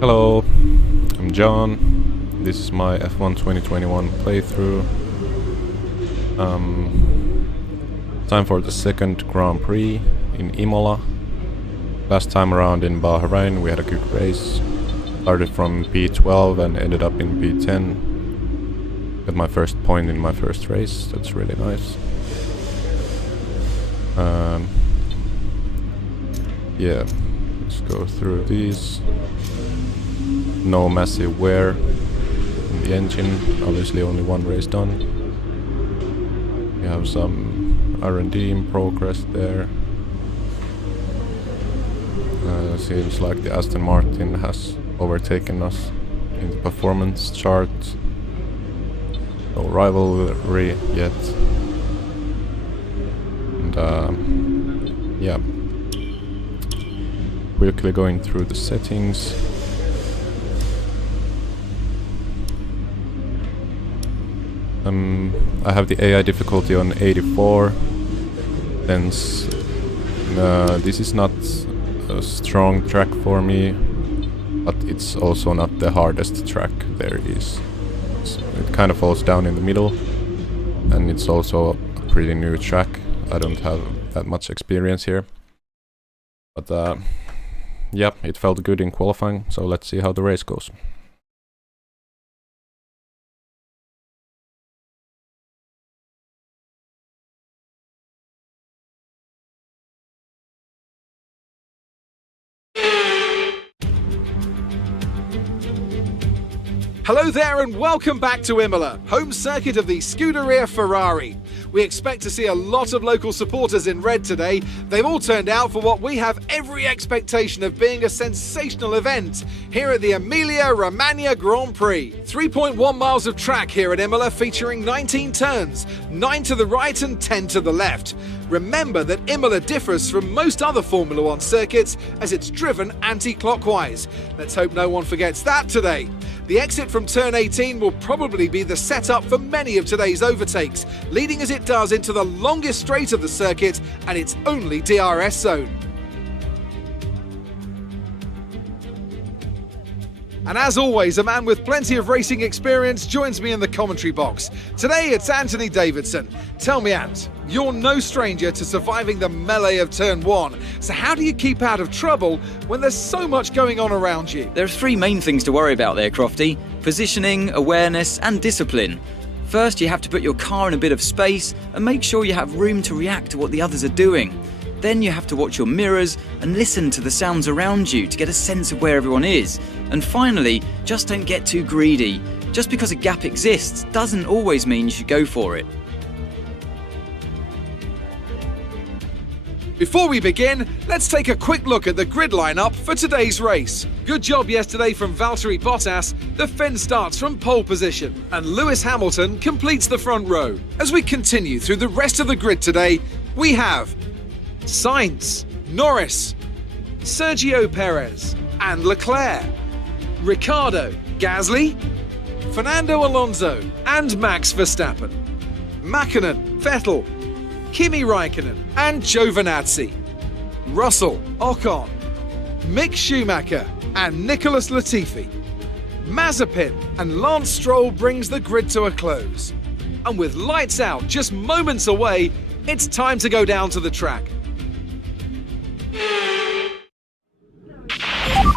Hello, I'm John. This is my F1 2021 playthrough. Time for the second Grand Prix in Imola. Last time around in Bahrain we had a good race. Started from P12 and ended up in P10. Got my first point in my first race, that's really nice. Yeah, let's go through these. No massive wear in the engine, obviously only one race done. We have some R&D in progress there. Seems like the Aston Martin has overtaken us in the performance chart. No rivalry yet. And yeah, quickly going through the settings. I have the AI difficulty on 84, since this is not a strong track for me, but it's also not the hardest track there is. So it kind of falls down in the middle, and it's also a pretty new track. I don't have that much experience here, but yeah, it felt good in qualifying, so let's see how the race goes. Hello there and welcome back to Imola, home circuit of the Scuderia Ferrari. We expect to see a lot of local supporters in red today. They've all turned out for what we have every expectation of being a sensational event here at the Emilia-Romagna Grand Prix. 3.1 miles of track here at Imola, featuring 19 turns, 9 to the right and 10 to the left. Remember that Imola differs from most other Formula One circuits as it's driven anti-clockwise. Let's hope no one forgets that today. The exit from turn 18 will probably be the setup for many of today's overtakes, leading as it does into the longest straight of the circuit and its only DRS zone. And as always, a man with plenty of racing experience joins me in the commentary box. Today it's Anthony Davidson. Tell me, Ant, you're no stranger to surviving the melee of turn 1. So how do you keep out of trouble when there's so much going on around you? There are three main things to worry about there, Crofty: positioning, awareness and discipline. First, you have to put your car in a bit of space and make sure you have room to react to what the others are doing. Then you have to watch your mirrors and listen to the sounds around you to get a sense of where everyone is. And finally, just don't get too greedy. Just because a gap exists doesn't always mean you should go for it. Before we begin, let's take a quick look at the grid lineup for today's race. Good job yesterday from Valtteri Bottas. The Finn starts from pole position, and Lewis Hamilton completes the front row. As we continue through the rest of the grid today, we have Sainz, Norris, Sergio Perez and Leclerc, Ricciardo, Gasly, Fernando Alonso and Max Verstappen, Mäkinen, Vettel, Kimi Räikkönen and Giovinazzi, Russell, Ocon, Mick Schumacher and Nicholas Latifi. Mazepin and Lance Stroll brings the grid to a close. And with lights out just moments away, it's time to go down to the track.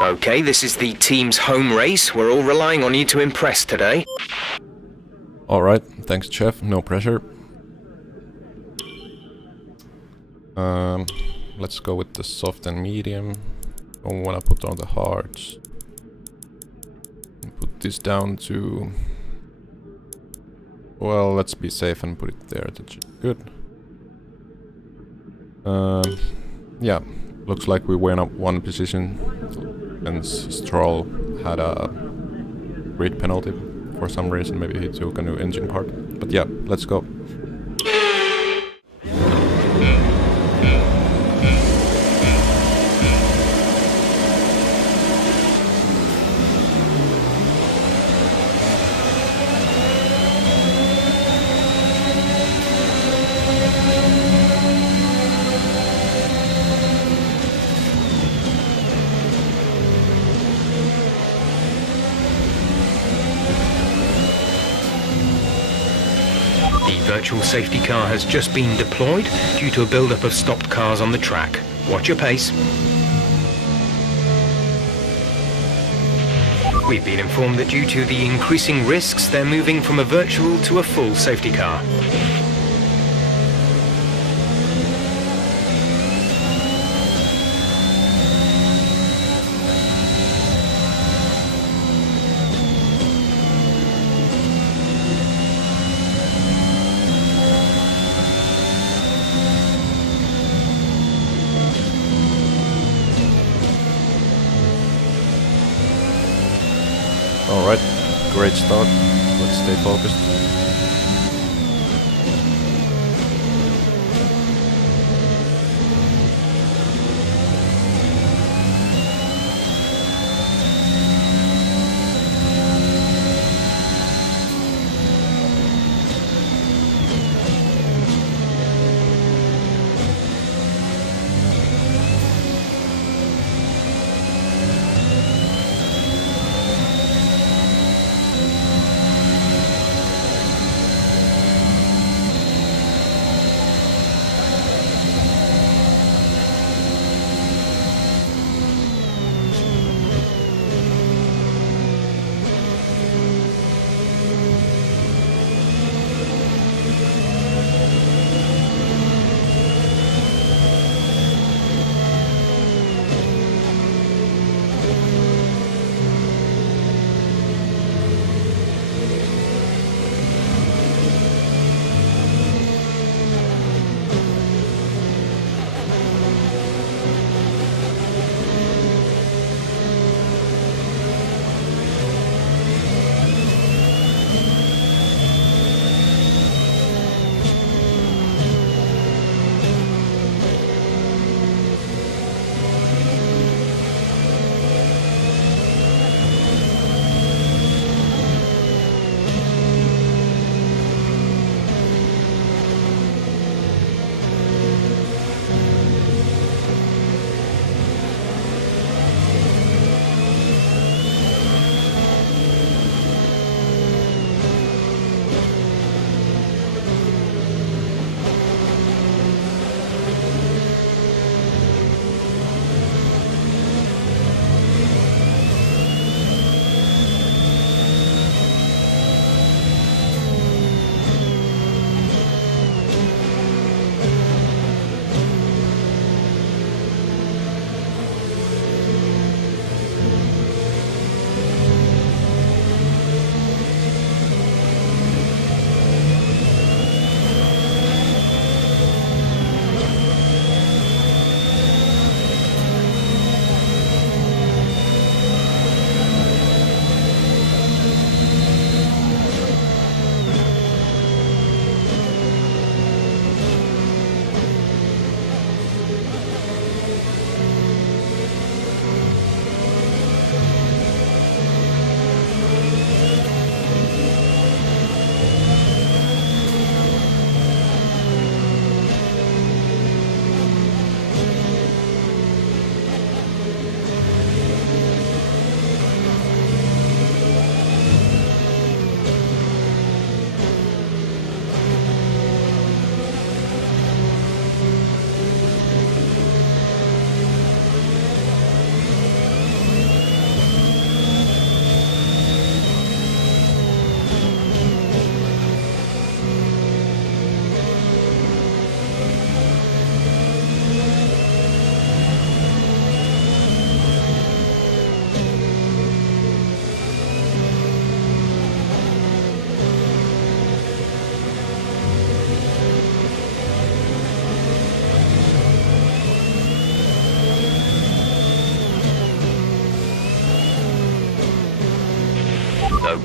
Okay, this is the team's home race. We're all relying on you to impress today. Alright, thanks Chef, no pressure. Let's go with the soft and medium. Don't wanna put on the hards. Put this down to... well, let's be safe and put it there, that's good. Yeah, looks like we went up one position and Stroll had a grid penalty for some reason. Maybe he took a new engine part. But yeah, let's go. virtual safety car has just been deployed due to a build-up of stopped cars on the track. Watch your pace. We've been informed that due to the increasing risks, they're moving from a virtual to a full safety car. Alright, great start. Let's stay focused.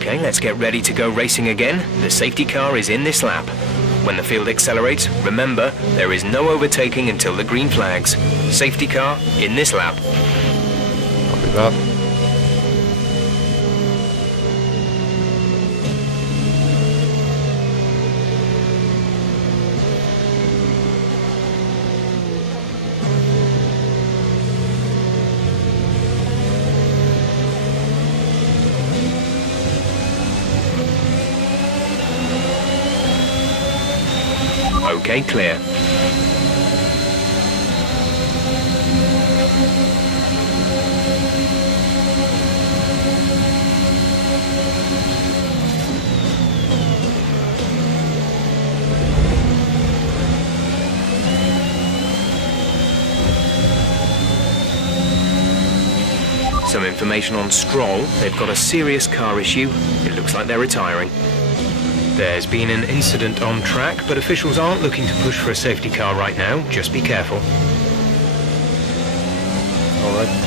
Okay, let's get ready to go racing again. The safety car is in this lap. When the field accelerates, remember, there is no overtaking until the green flags. Safety car in this lap. Copy that. stayed clear. Some information on Stroll. They've got a serious car issue. It looks like they're retiring. There's been an incident on track, but officials aren't looking to push for a safety car right now. Just be careful. All right.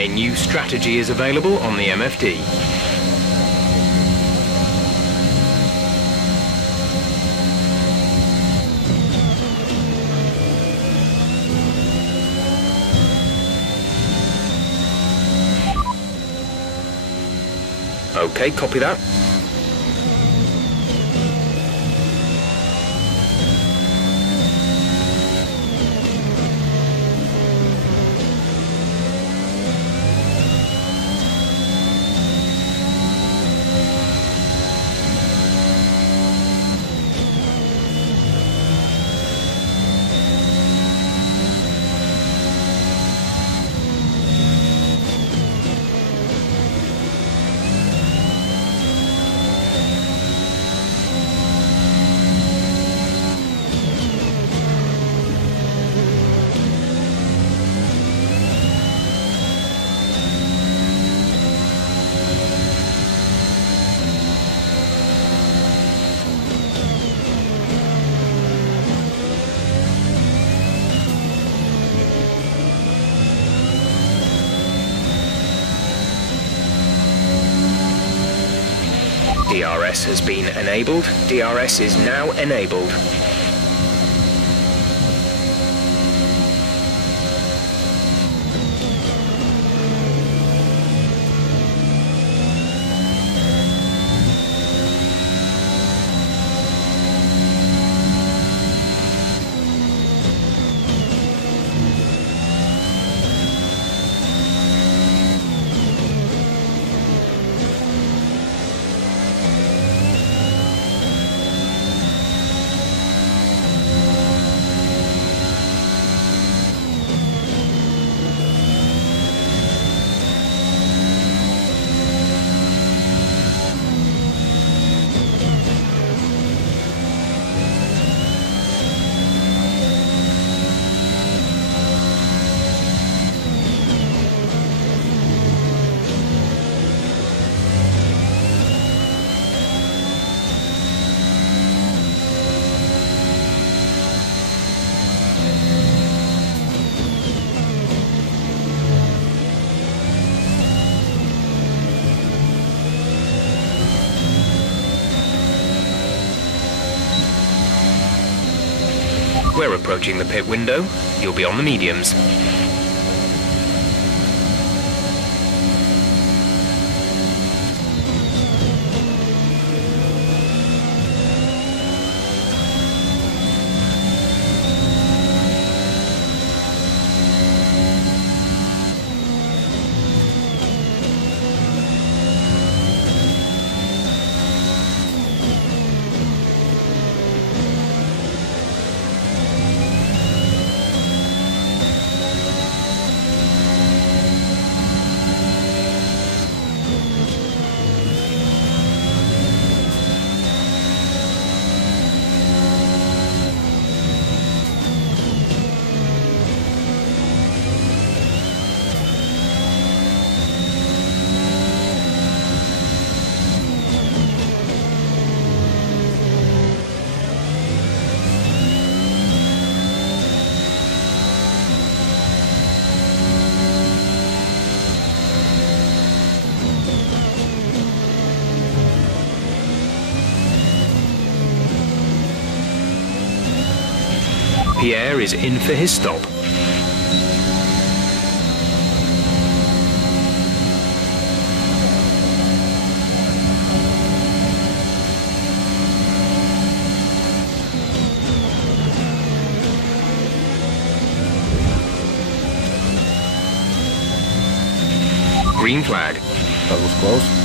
A new strategy is available on the MFD. Okay, copy that. DRS has been enabled. DRS is now enabled. We're approaching the pit window. You'll be on the mediums. Pierre is in for his stop. Green flag. That was close.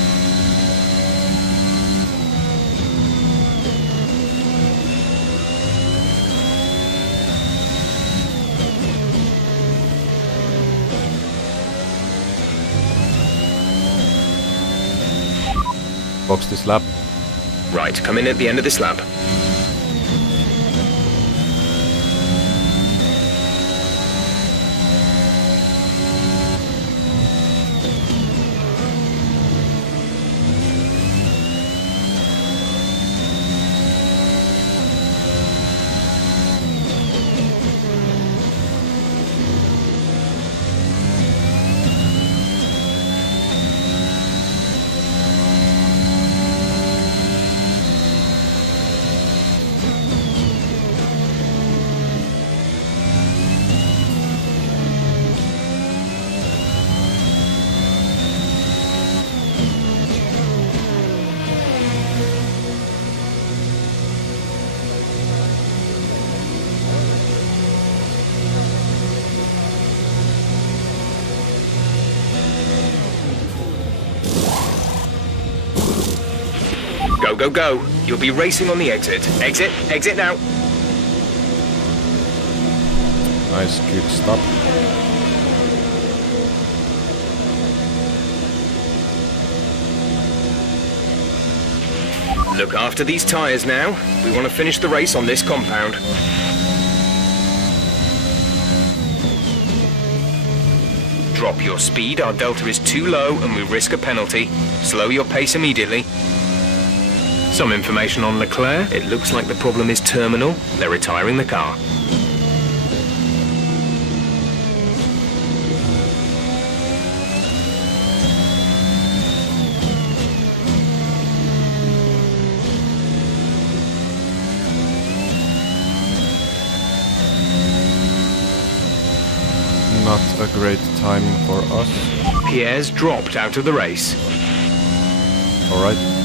Box this lap. Right, come in at the end of this lap. Go, go, go. You'll be racing on the exit. Exit, exit now. Nice, good stop. Look after these tyres now. We want to finish the race on this compound. Drop your speed. Our delta is too low and we risk a penalty. Slow your pace immediately. Some information on Leclerc. It looks like the problem is terminal. They're retiring the car. Not a great timing for us. Pierre's dropped out of the race. Alright.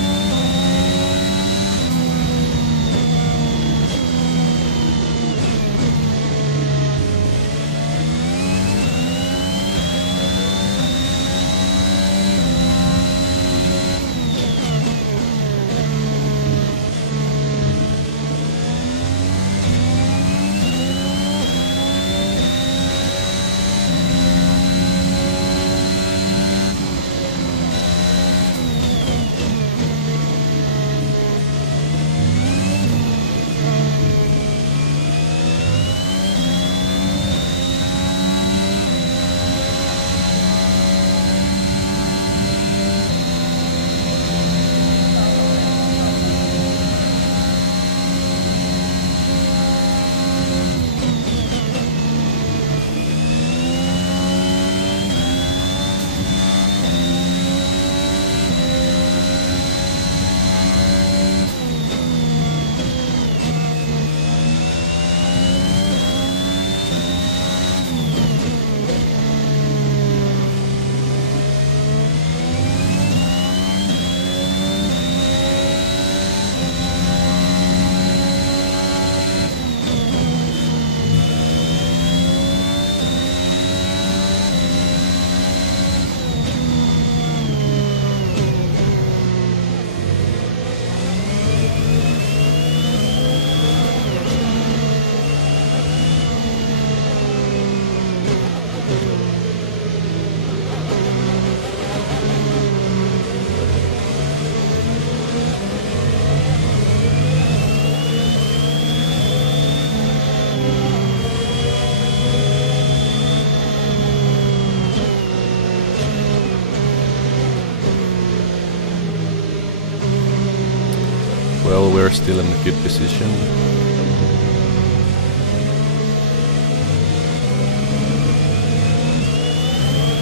Well, we're still in a good position.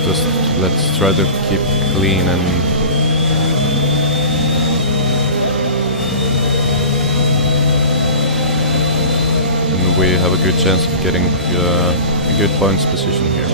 Just let's try to keep clean and we have a good chance of getting a good points position here.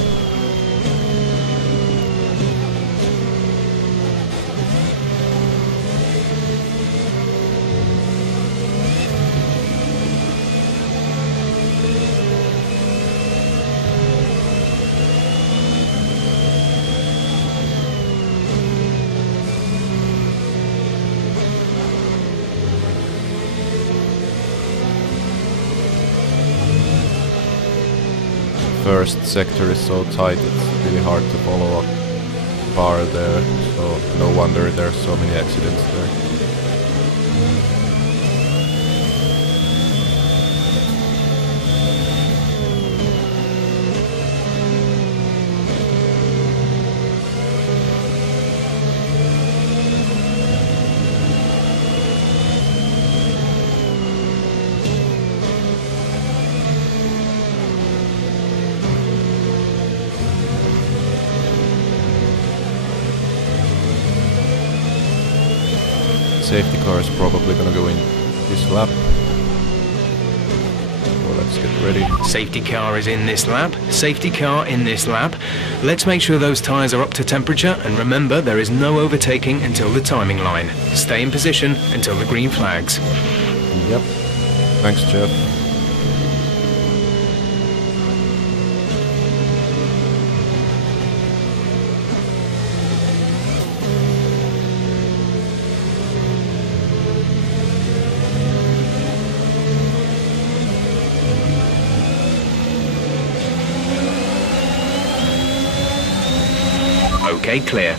First sector is so tight, it's really hard to follow up bar there, so no wonder there's so many accidents there. Safety car is probably gonna go in this lap. So let's get ready. Safety car is in this lap. Safety car in this lap. Let's make sure those tyres are up to temperature, and remember there is no overtaking until the timing line. Stay in position until the green flags. Yep. Thanks, Jeff. Okay, clear.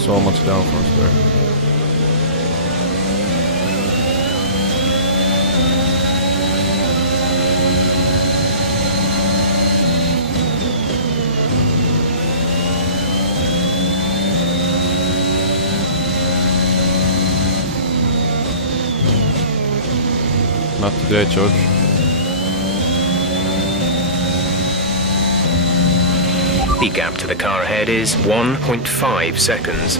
So much downforce there. Not today, George. The gap to the car ahead is 1.5 seconds.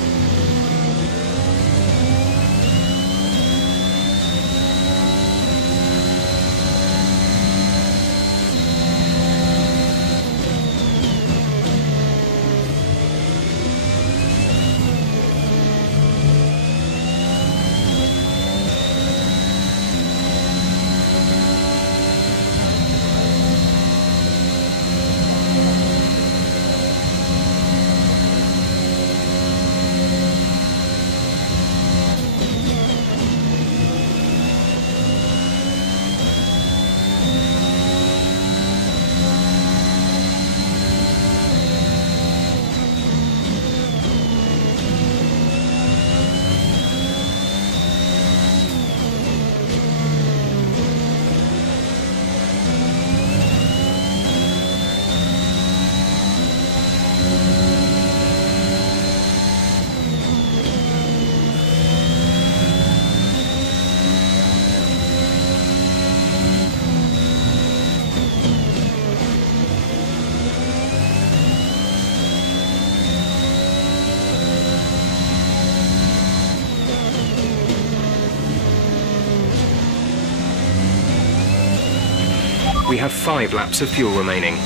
We have 5 laps of fuel remaining.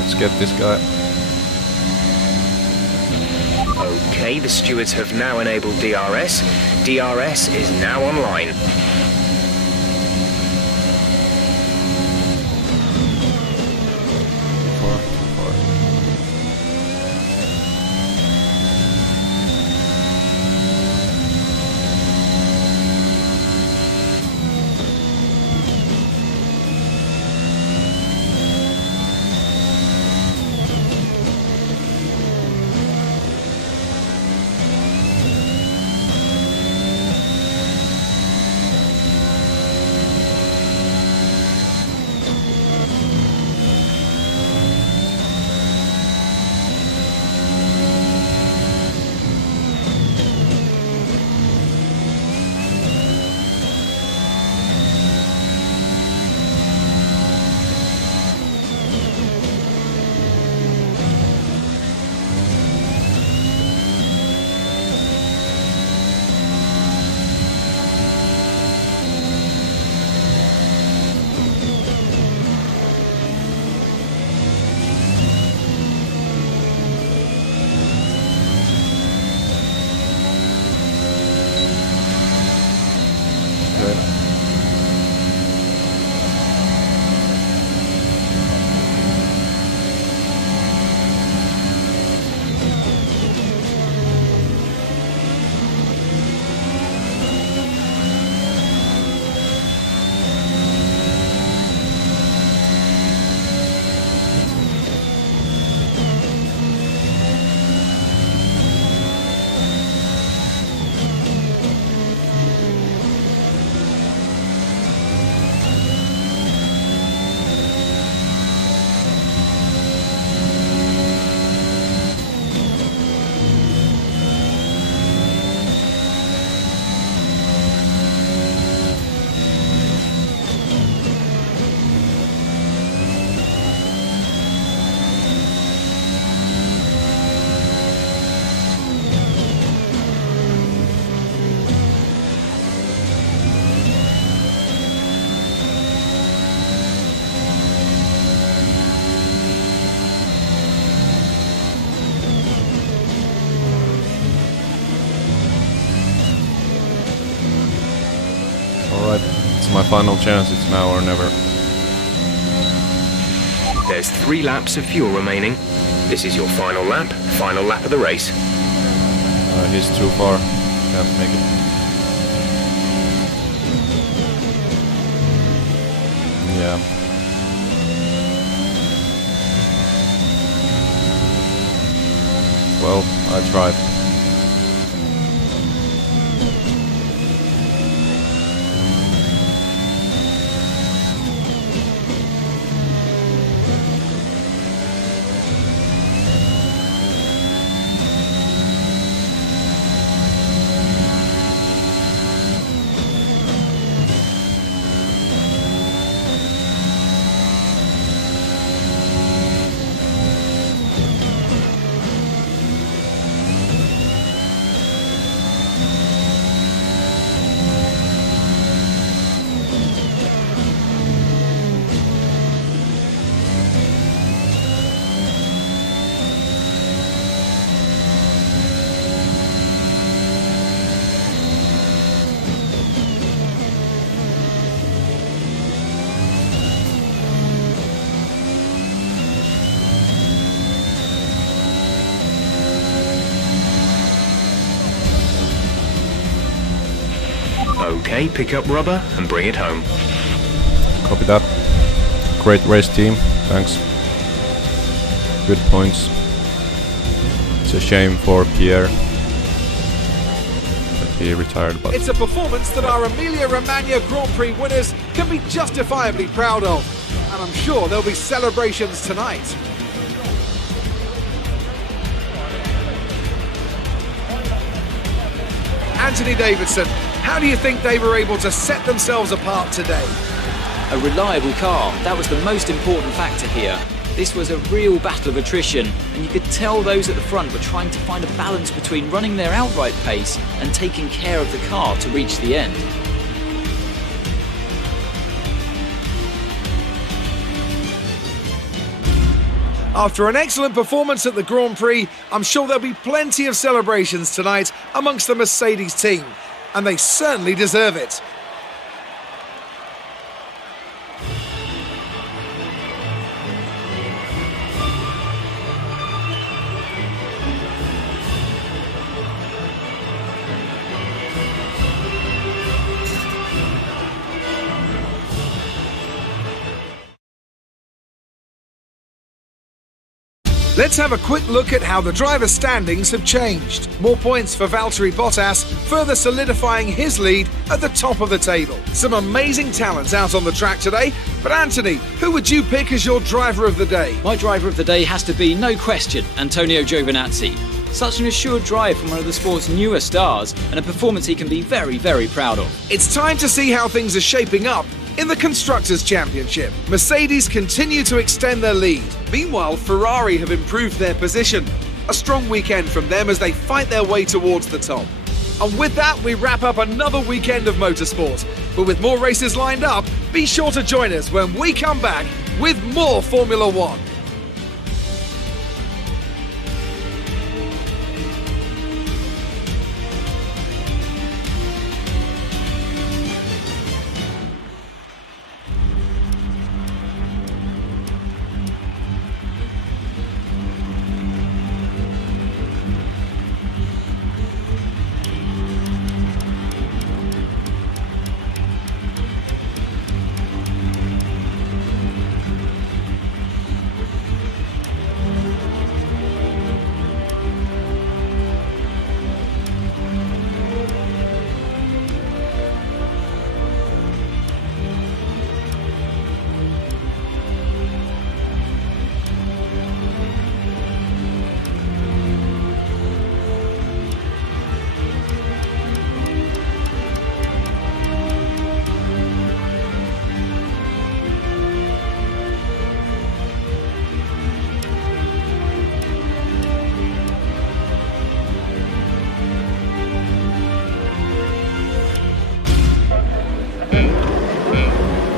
Let's get this guy. Okay, the stewards have now enabled DRS. DRS is now online. final chance. It's now or never. There's 3 laps of fuel remaining. This is your final lap of the race. He's too far. Can't make it. Yeah. Well, I tried. Okay, pick up rubber and bring it home. Copy that. Great race team. Thanks. Good points. It's a shame for Pierre that he retired, but It's a performance that our Emilia-Romagna Grand Prix winners can be justifiably proud of. And I'm sure there'll be celebrations tonight. Anthony Davidson, how do you think they were able to set themselves apart today? A reliable car, that was the most important factor here. This was a real battle of attrition, and you could tell those at the front were trying to find a balance between running their outright pace and taking care of the car to reach the end. After an excellent performance at the Grand Prix, I'm sure there'll be plenty of celebrations tonight amongst the Mercedes team, and they certainly deserve it. Let's have a quick look at how the driver standings have changed. More points for Valtteri Bottas, further solidifying his lead at the top of the table. Some amazing talents out on the track today, but Anthony, who would you pick as your driver of the day? My driver of the day has to be, no question, Antonio Giovinazzi. Such an assured drive from one of the sport's newer stars, and a performance he can be very, very proud of. It's time to see how things are shaping up in the Constructors' Championship. Mercedes continue to extend their lead. Meanwhile, Ferrari have improved their position. A strong weekend from them as they fight their way towards the top. And with that, we wrap up another weekend of motorsport. But with more races lined up, be sure to join us when we come back with more Formula One.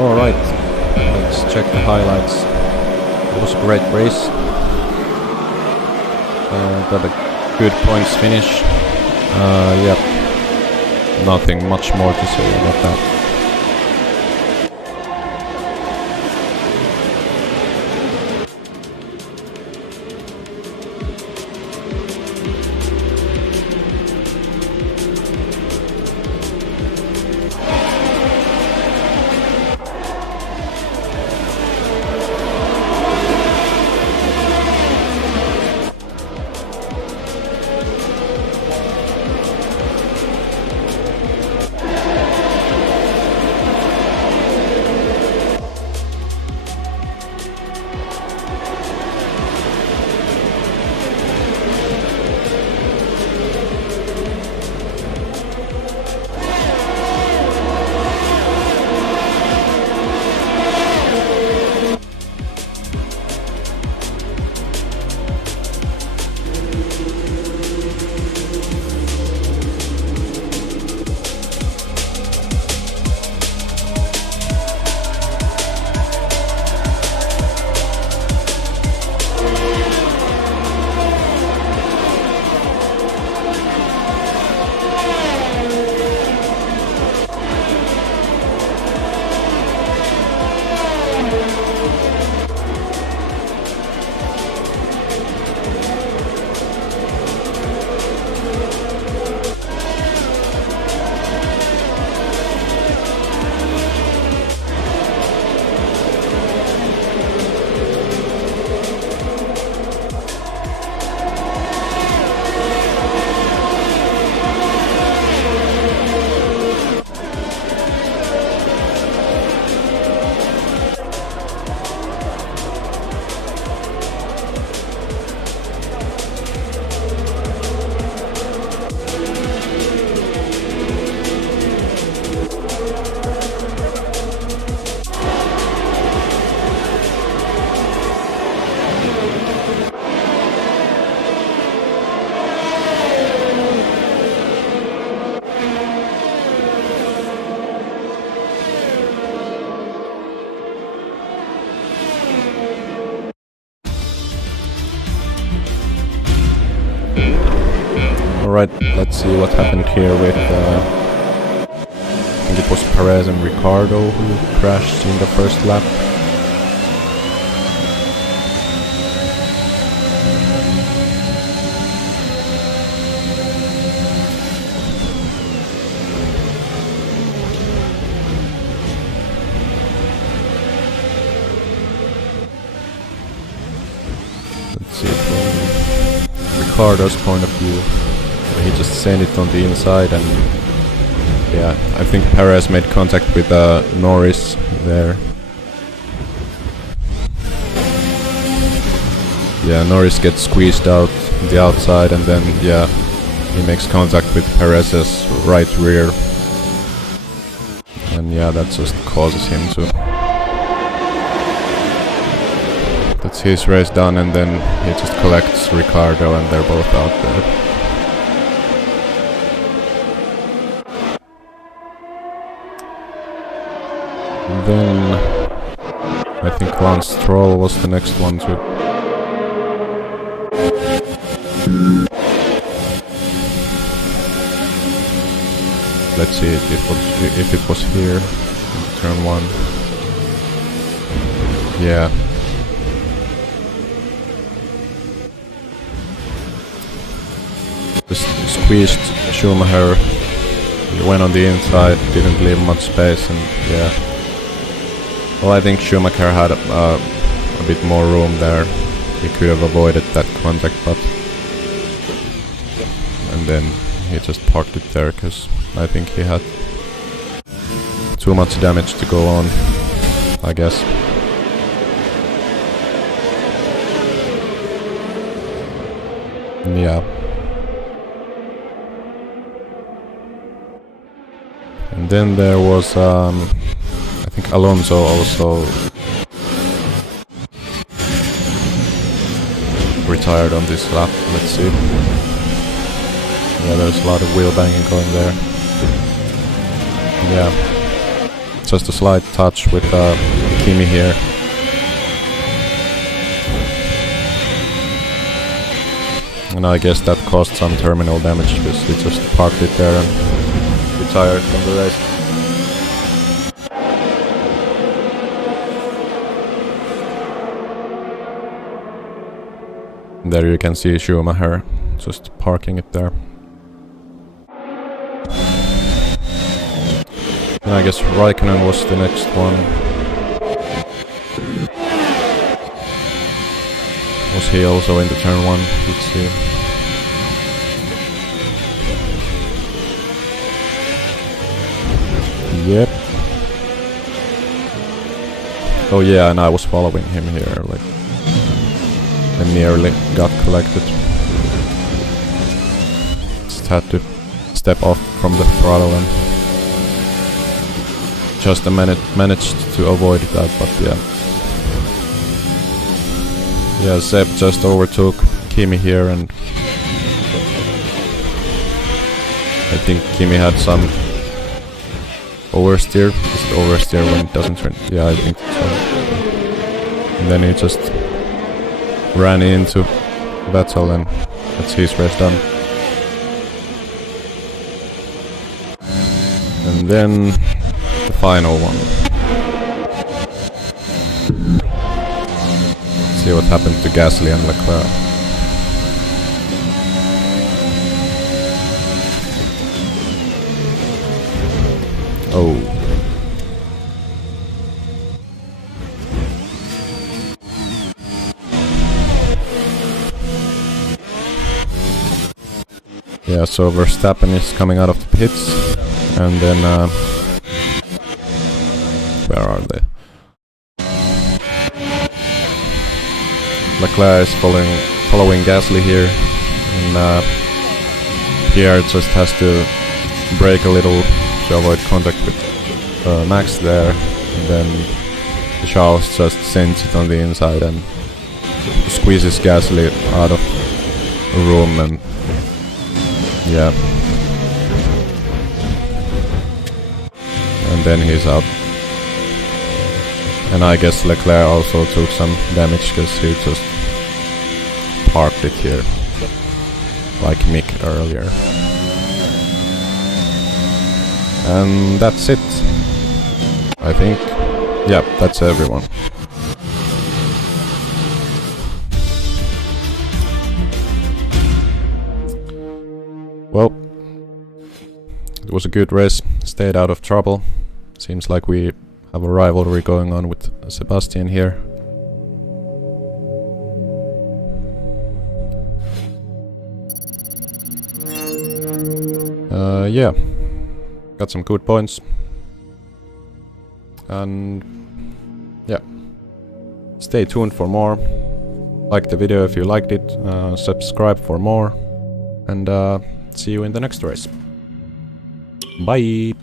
alright, let's check the highlights. It was a great race. Got a good points finish. Yeah, nothing much more to say about that. Alright, let's see what happened here with I think it was Perez and Ricardo who crashed in the first lap. Let's see from Ricardo's point of view. He just sent it on the inside, and yeah, I think Perez made contact with Norris there. Yeah, Norris gets squeezed out the outside, and then yeah, he makes contact with Perez's right rear, and yeah, that just causes him to. That's his race done, and then he just collects Ricardo, and they're both out there. Then I think Lance Stroll was the next one to. Let's see if it was here in turn 1. Yeah. Just squeezed Schumacher. He went on the inside, didn't leave much space, and yeah. Well, I think Schumacher had a bit more room there. He could have avoided that contact, but and then he just parked it there because I think he had too much damage to go on, I guess. Yeah. And then there was I think Alonso also retired on this lap. Let's see. Yeah, there's a lot of wheel banging going there. Yeah, just a slight touch with Kimi here. And I guess that caused some terminal damage because he just parked it there and retired from the race. There you can see Schumacher just parking it there. And I guess Raikkonen was the next one. Was he also into turn 1? Let's see. Yep. Oh yeah, and I was following him here, like. And nearly got collected. Just had to step off from the throttle and just managed to avoid that, but yeah. Yeah, Seb just overtook Kimi here, and I think Kimi had some oversteer. Just oversteer when it doesn't turn. Yeah, I think so. And then he just ran into Vettel, and that's his race done. And then the final one. See what happened to Gasly and Leclerc. Oh. Yeah, so Verstappen is coming out of the pits, and then where are they? Leclerc is following Gasly here, and Pierre just has to brake a little to avoid contact with Max there, and then Charles just sends it on the inside and squeezes Gasly out of the room, and yeah. And then he's out. And I guess Leclerc also took some damage because he just parked it here. like Mick earlier. And that's it. I think. Yeah, that's everyone. Well, it was a good race. Stayed out of trouble. Seems like we have a rivalry going on with Sebastian here. Yeah, got some good points. And yeah, stay tuned for more. Like the video if you liked it, subscribe for more, and see you in the next race. Bye!